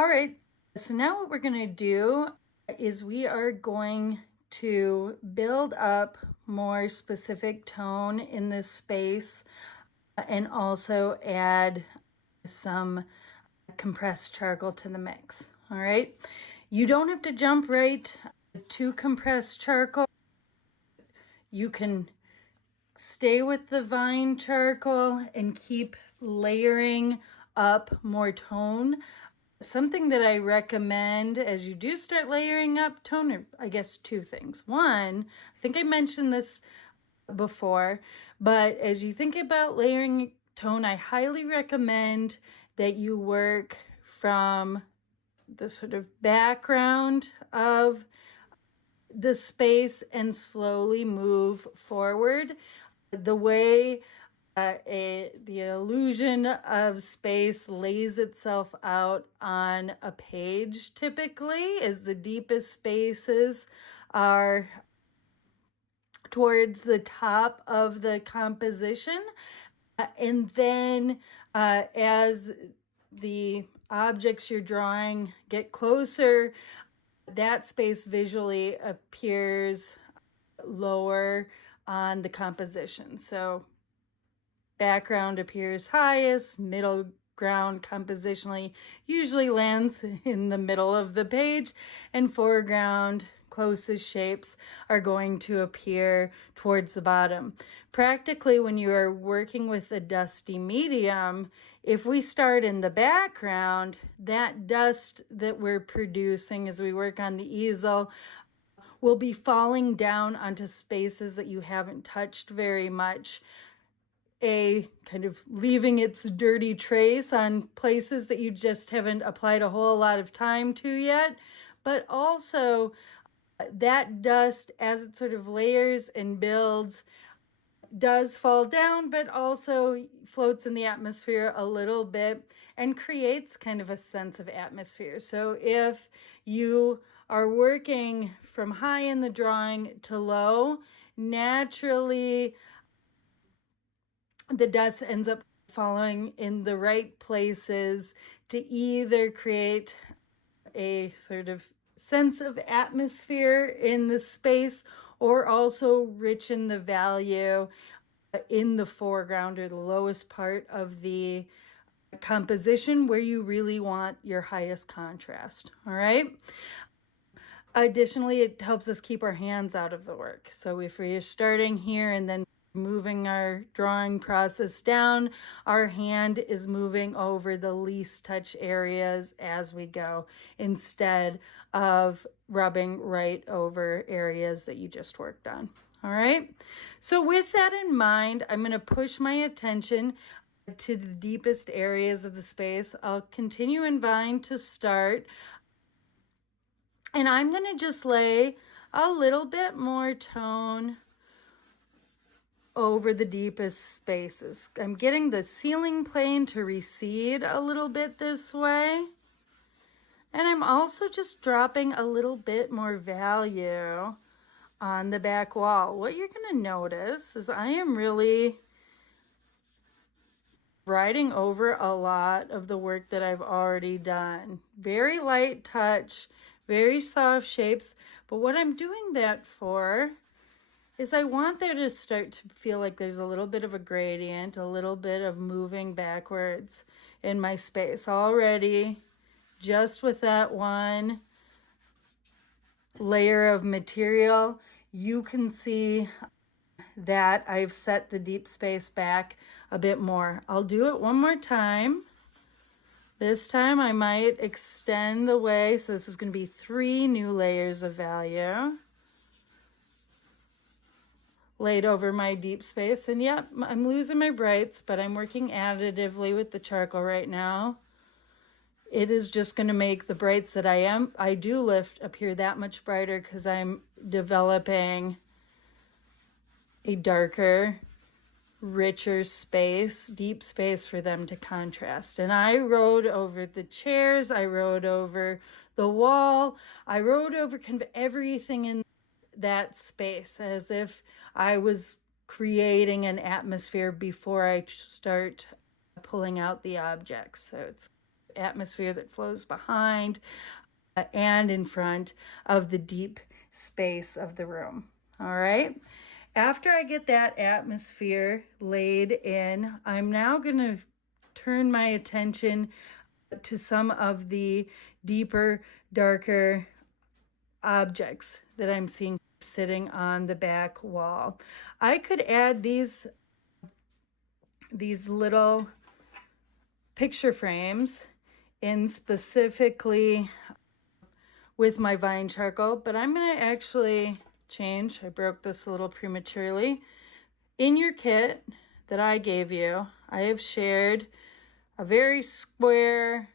All right, so now what we're going to do is we are going to build up more specific tone in this space and also add some compressed charcoal to the mix. All right, you don't have to jump right to compressed charcoal. You can stay with the vine charcoal and keep layering up more tone. Something that I recommend as you do start layering up tone, or I guess two things. One, I think I mentioned this before, but as you think about layering tone, I highly recommend that you work from the sort of background of the space and slowly move forward. The way the illusion of space lays itself out on a page typically is the deepest spaces are towards the top of the composition. And then as the objects you're drawing get closer, that space visually appears lower on the composition. So background appears highest, middle ground compositionally usually lands in the middle of the page, and foreground closest shapes are going to appear towards the bottom. Practically, when you are working with a dusty medium, if we start in the background, that dust that we're producing as we work on the easel will be falling down onto spaces that you haven't touched very much, kind of leaving its dirty trace on places that you just haven't applied a whole lot of time to yet. But also, that dust, as it sort of layers and builds, does fall down, but also floats in the atmosphere a little bit and creates kind of a sense of atmosphere. So if you are working from high in the drawing to low, naturally the dust ends up falling in the right places to either create a sort of sense of atmosphere in the space or also richen the value in the foreground or the lowest part of the composition where you really want your highest contrast. All right. Additionally, it helps us keep our hands out of the work. So if we're starting here and then moving our drawing process down, our hand is moving over the least touch areas as we go instead of rubbing right over areas that you just worked on. All right. So with that in mind, I'm going to push my attention to the deepest areas of the space. I'll continue in vine to start. And I'm going to just lay a little bit more tone over the deepest spaces. I'm getting the ceiling plane to recede a little bit this way. And I'm also just dropping a little bit more value on the back wall. What you're going to notice is I am really riding over a lot of the work that I've already done. Very light touch, very soft shapes. But what I'm doing that for is I want there to start to feel like there's a little bit of a gradient, a little bit of moving backwards in my space already. Just with that one layer of material, you can see that I've set the deep space back a bit more. I'll do it one more time. This time I might extend the way. So this is going to be 3 new layers of value laid over my deep space. And yep, I'm losing my brights, but I'm working additively with the charcoal right now. It is just going to make the brights that I do lift appear that much brighter because I'm developing a darker, richer space, deep space for them to contrast. And I rode over the chairs, I rode over the wall, I rode over kind of everything in that space as if I was creating an atmosphere before I start pulling out the objects. So it's atmosphere that flows behind and in front of the deep space of the room. All right. After I get that atmosphere laid in, I'm now going to turn my attention to some of the deeper, darker objects that I'm seeing sitting on the back wall. I could add these little picture frames in specifically with my vine charcoal, but I'm going to actually change. I broke this a little prematurely. In your kit that I gave you, I have shared a very square,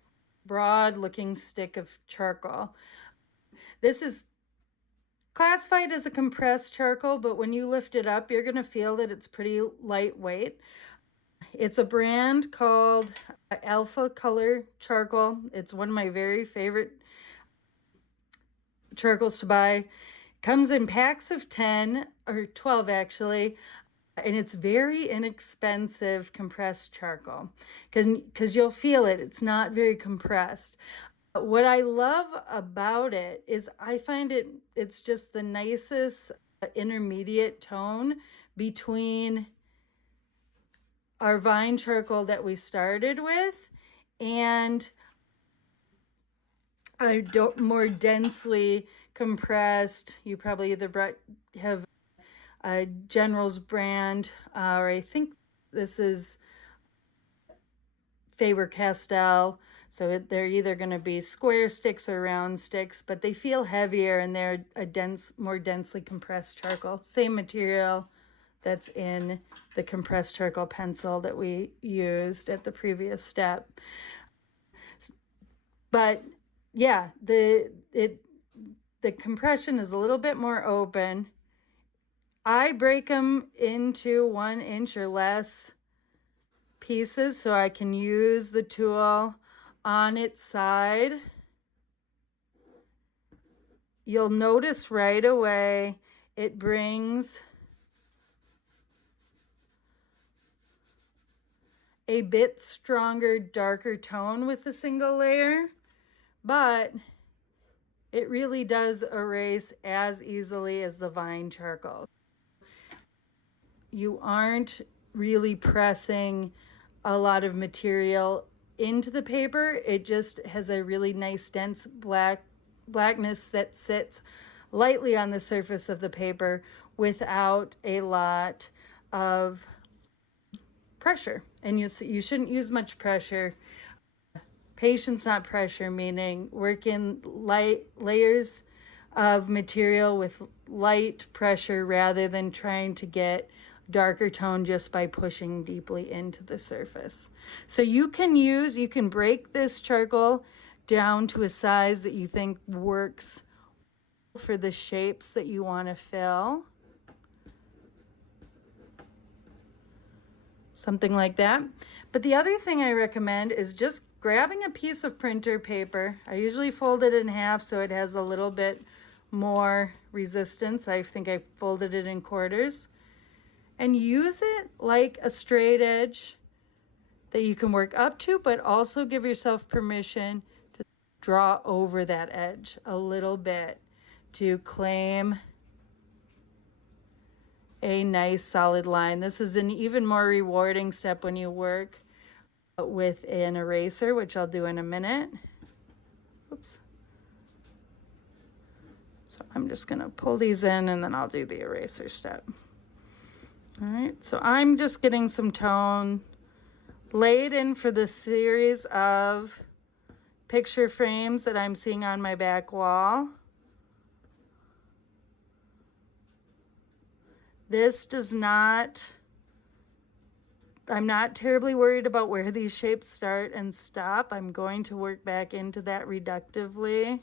broad looking stick of charcoal. This is classified as a compressed charcoal, but when you lift it up, you're going to feel that it's pretty lightweight. It's a brand called Alpha Color Charcoal. It's one of my very favorite charcoals to buy. Comes in packs of 10 or 12 actually, and it's very inexpensive compressed charcoal because you'll feel it. It's not very compressed. What I love about it is I find it's just the nicest intermediate tone between our vine charcoal that we started with and a more densely compressed. You probably either have a General's brand, or I think this is Faber-Castell. So they're either going to be square sticks or round sticks, but they feel heavier and they're a more densely compressed charcoal. Same material that's in the compressed charcoal pencil that we used at the previous step. But yeah, the compression is a little bit more open. I break them into 1 inch or less pieces so I can use the tool on its side. You'll notice right away it brings a bit stronger, darker tone with a single layer, but it really does erase as easily as the vine charcoal. You aren't really pressing a lot of material into the paper. It just has a really nice dense blackness that sits lightly on the surface of the paper without a lot of pressure. And you shouldn't use much pressure. Patience, not pressure, meaning work in light layers of material with light pressure rather than trying to get darker tone just by pushing deeply into the surface. So you can break this charcoal down to a size that you think works for the shapes that you want to fill. Something like that. But the other thing I recommend is just grabbing a piece of printer paper. I usually fold it in half so it has a little bit more resistance. I think I folded it in quarters. And use it like a straight edge that you can work up to, but also give yourself permission to draw over that edge a little bit to claim a nice solid line. This is an even more rewarding step when you work with an eraser, which I'll do in a minute. Oops. So I'm just going to pull these in and then I'll do the eraser step. All right, so I'm just getting some tone laid in for the series of picture frames that I'm seeing on my back wall. This does not, I'm not terribly worried about where these shapes start and stop. I'm going to work back into that reductively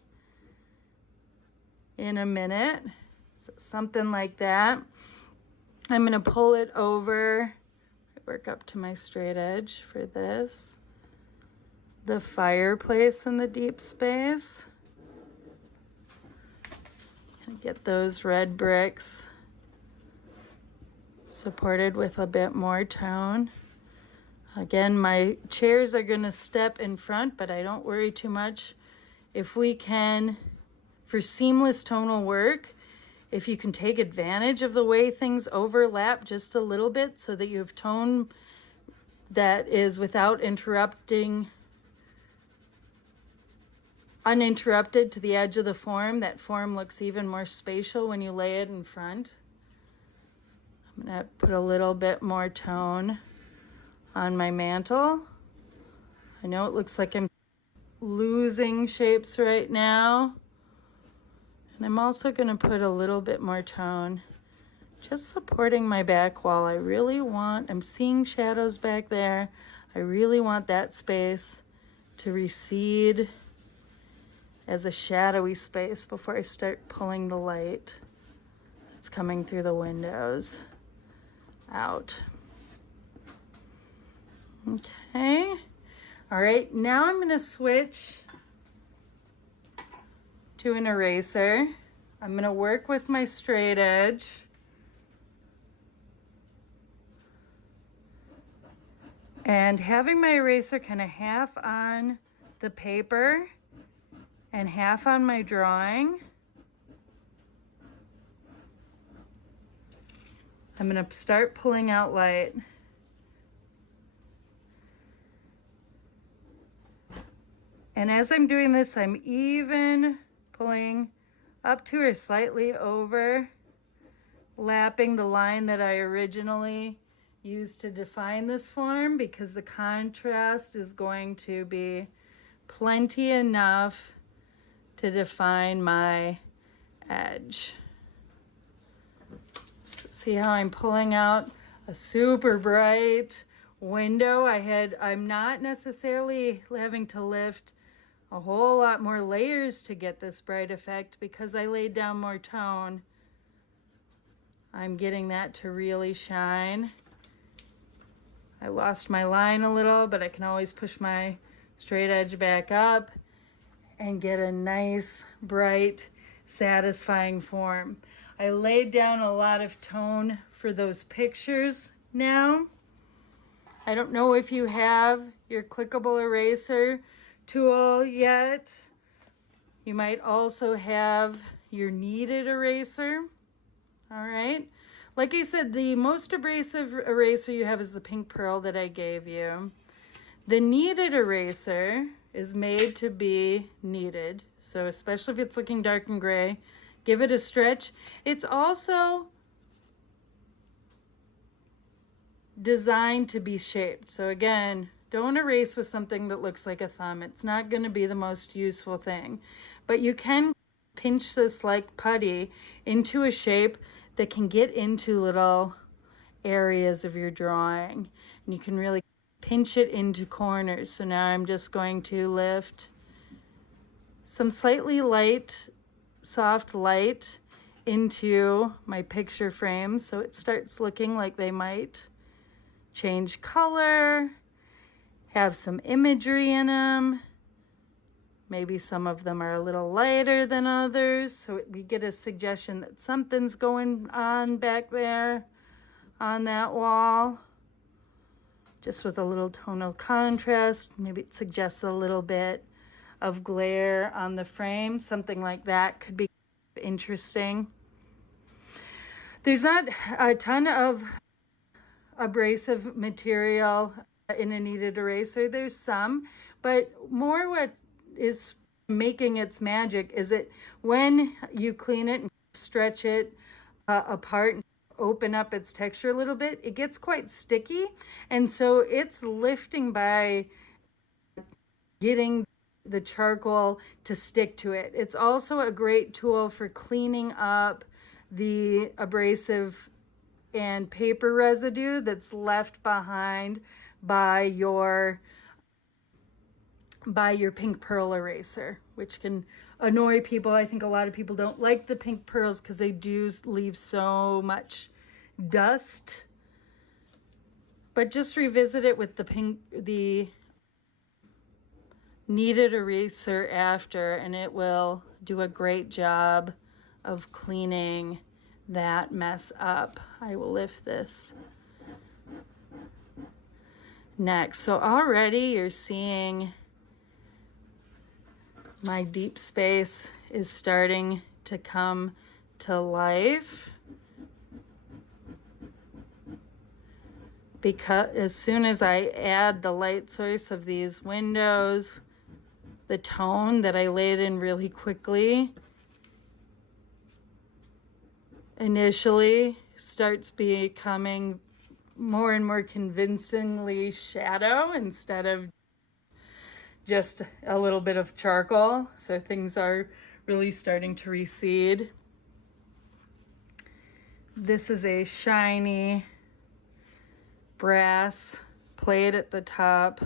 in a minute. So something like that. I'm going to pull it over, work up to my straight edge for this. The fireplace in the deep space. Get those red bricks supported with a bit more tone Again, my chairs are going to step in front, but I don't worry too much. If we can, for seamless tonal work, if you can take advantage of the way things overlap just a little bit so that you have tone that is without uninterrupted to the edge of the form, that form looks even more spatial when you lay it in front. I'm going to put a little bit more tone on my mantle. I know it looks like I'm losing shapes right now. And I'm also going to put a little bit more tone, just supporting my back wall. I'm seeing shadows back there. I really want that space to recede as a shadowy space before I start pulling the light that's coming through the windows out. Okay. All right, now I'm going to switch to an eraser. I'm going to work with my straight edge. And having my eraser kind of half on the paper and half on my drawing. I'm going to start pulling out light. And as I'm doing this, I'm even pulling up to or slightly over, lapping the line that I originally used to define this form, because the contrast is going to be plenty enough to define my edge. So see how I'm pulling out a super bright window? I'm not necessarily having to lift a whole lot more layers to get this bright effect because I laid down more tone. I'm getting that to really shine. I lost my line a little, but I can always push my straight edge back up and get a nice, bright, satisfying form. I laid down a lot of tone for those pictures now. I don't know if you have your clickable eraser tool yet. You might also have your kneaded eraser. All right. Like I said, the most abrasive eraser you have is the pink pearl that I gave you. The kneaded eraser is made to be kneaded. So especially if it's looking dark and gray, give it a stretch. It's also designed to be shaped. So again, don't erase with something that looks like a thumb. It's not going to be the most useful thing. But you can pinch this like putty into a shape that can get into little areas of your drawing. And you can really pinch it into corners. So now I'm just going to lift some slightly light, soft light into my picture frames so it starts looking like they might change color, have some imagery in them. Maybe some of them are a little lighter than others, so we get a suggestion that something's going on back there on that wall. Just with a little tonal contrast, maybe it suggests a little bit of glare on the frame. Something like that could be interesting. There's not a ton of abrasive material in a kneaded eraser. There's some, but more what is making its magic is it when you clean it and stretch it apart and open up its texture a little bit, it gets quite sticky, and so it's lifting by getting the charcoal to stick to it. It's also a great tool for cleaning up the abrasive and paper residue that's left behind by your pink pearl eraser, which can annoy people. I think a lot of people don't like the pink pearls because they do leave so much dust. But just revisit it with the kneaded eraser after, and it will do a great job of cleaning that mess up. I will lift this. next. So already you're seeing my deep space is starting to come to life. Because as soon as I add the light source of these windows, the tone that I laid in really quickly initially starts becoming more and more convincingly shadow instead of just a little bit of charcoal. So things are really starting to recede. This is a shiny brass plate at the top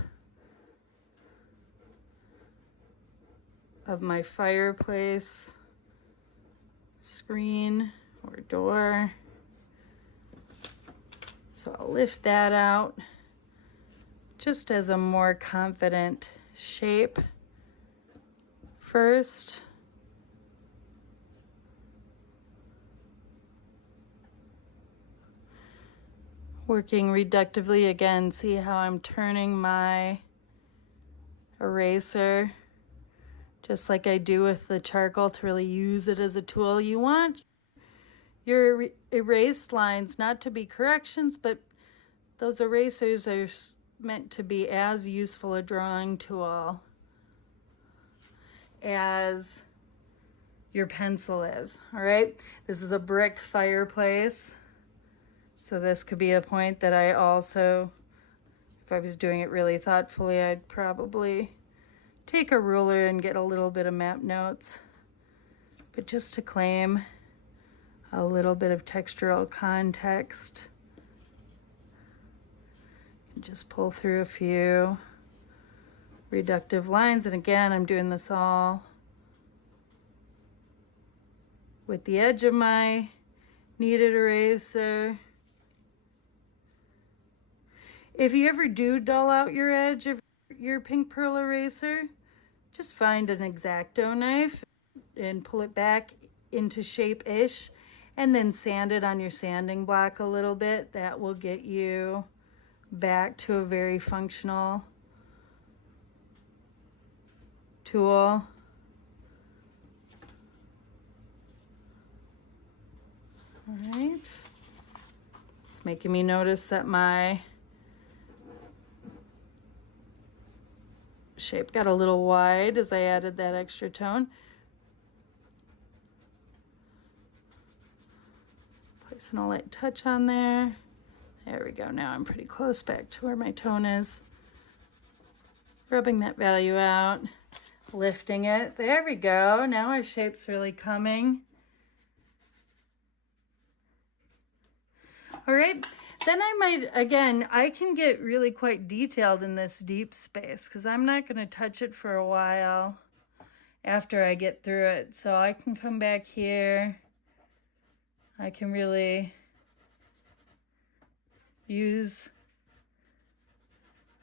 of my fireplace screen or door. So I'll lift that out just as a more confident shape first. Working reductively again, see how I'm turning my eraser just like I do with the charcoal to really use it as a tool. You want your erased lines not to be corrections, but those erasers are meant to be as useful a drawing tool as your pencil is. All right, this is a brick fireplace, so this could be a point that I also, if I was doing it really thoughtfully, I'd probably take a ruler and get a little bit of map notes, but just to claim a little bit of textural context. Just pull through a few reductive lines, and again, I'm doing this all with the edge of my kneaded eraser. If you ever do dull out your edge of your pink pearl eraser, just find an X-Acto knife and pull it back into shape-ish, and then sand it on your sanding block a little bit. That will get you back to a very functional tool. All right. It's making me notice that my shape got a little wide as I added that extra tone. Placing a light touch on there. There we go. Now I'm pretty close back to where my tone is. Rubbing that value out, lifting it. There we go. Now our shape's really coming. All right. Then I might, again, I can get really quite detailed in this deep space because I'm not going to touch it for a while after I get through it. So I can come back here. I can really use,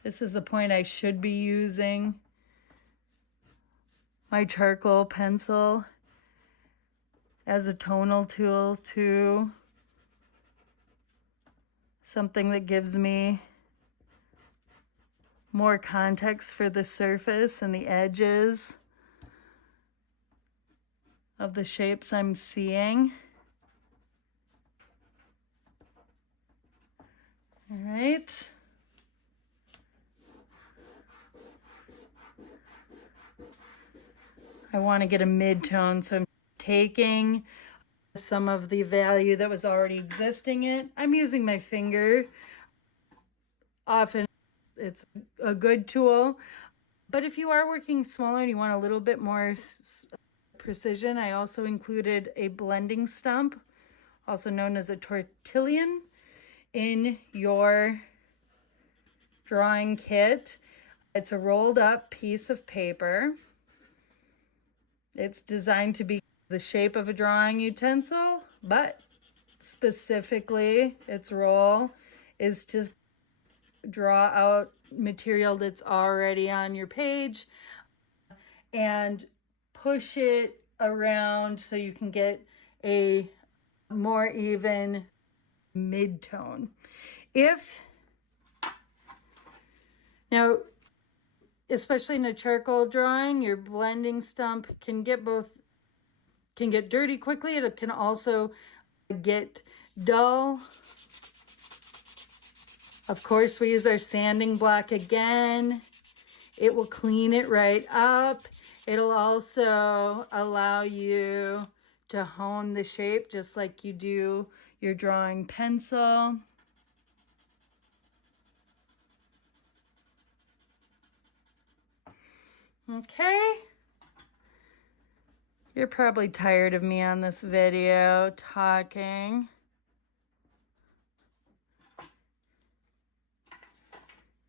this is the point I should be using my charcoal pencil as a tonal tool too. Something that gives me more context for the surface and the edges of the shapes I'm seeing. All right. I want to get a mid-tone, so I'm taking some of the value that was already existing in. I'm using my finger. Often it's a good tool, but if you are working smaller and you want a little bit more precision, I also included a blending stump, also known as a tortillon, in your drawing kit. It's a rolled up piece of paper. It's designed to be the shape of a drawing utensil, but specifically its role is to draw out material that's already on your page and push it around so you can get a more even mid-tone. If Now, especially in a charcoal drawing, your blending stump can get dirty quickly. It can also get dull. Of course, we use our sanding block again. It will clean it right up. It'll also allow you to hone the shape just like you do your drawing pencil. Okay. You're probably tired of me on this video talking.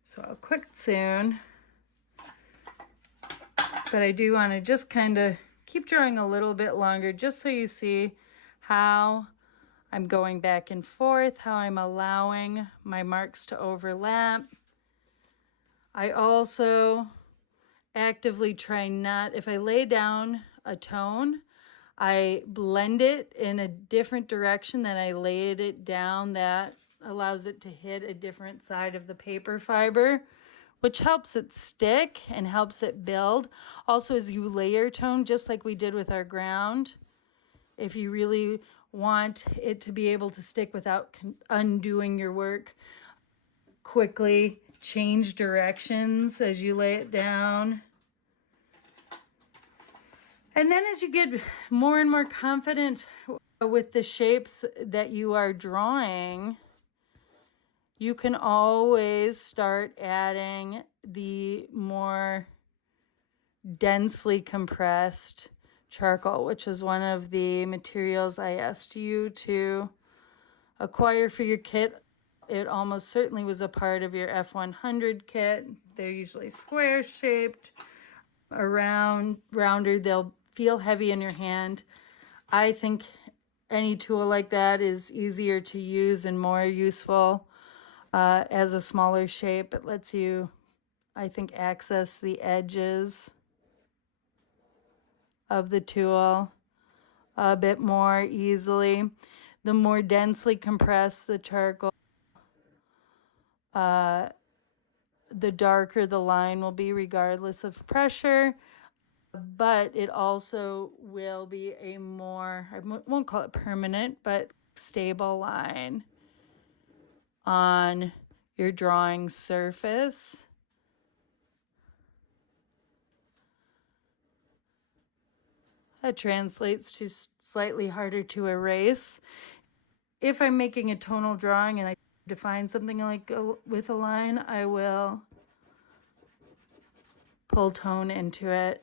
So I'll quit soon. But I do want to just kind of keep drawing a little bit longer just so you see how I'm going back and forth, how I'm allowing my marks to overlap. I also actively try not, if I lay down a tone, I blend it in a different direction than I laid it down. That allows it to hit a different side of the paper fiber, which helps it stick and helps it build. Also, as you layer tone, just like we did with our ground, if you really want it to be able to stick without undoing your work, quickly change directions as you lay it down. And then as you get more and more confident with the shapes that you are drawing, you can always start adding the more densely compressed charcoal, which is one of the materials I asked you to acquire for your kit. It almost certainly was a part of your F100 kit. They're usually square shaped, rounder. They'll feel heavy in your hand. I think any tool like that is easier to use and more useful as a smaller shape. It lets you, I think, access the edges of the tool a bit more easily. The more densely compressed the charcoal, the darker the line will be regardless of pressure. But it also will be a more, I won't call it permanent, but stable line on your drawing surface. That translates to slightly harder to erase. If I'm making a tonal drawing and I define something like with a line, I will pull tone into it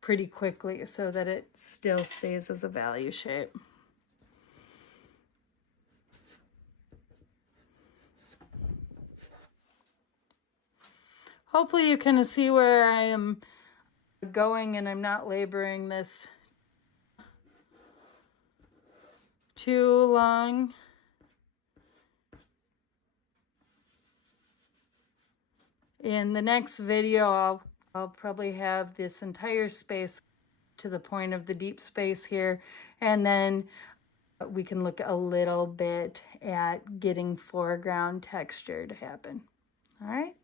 pretty quickly so that it still stays as a value shape. Hopefully you kind of see where I am going and I'm not laboring this too long. In the next video, I'll probably have this entire space to the point of the deep space here, and then we can look a little bit at getting foreground texture to happen. All right.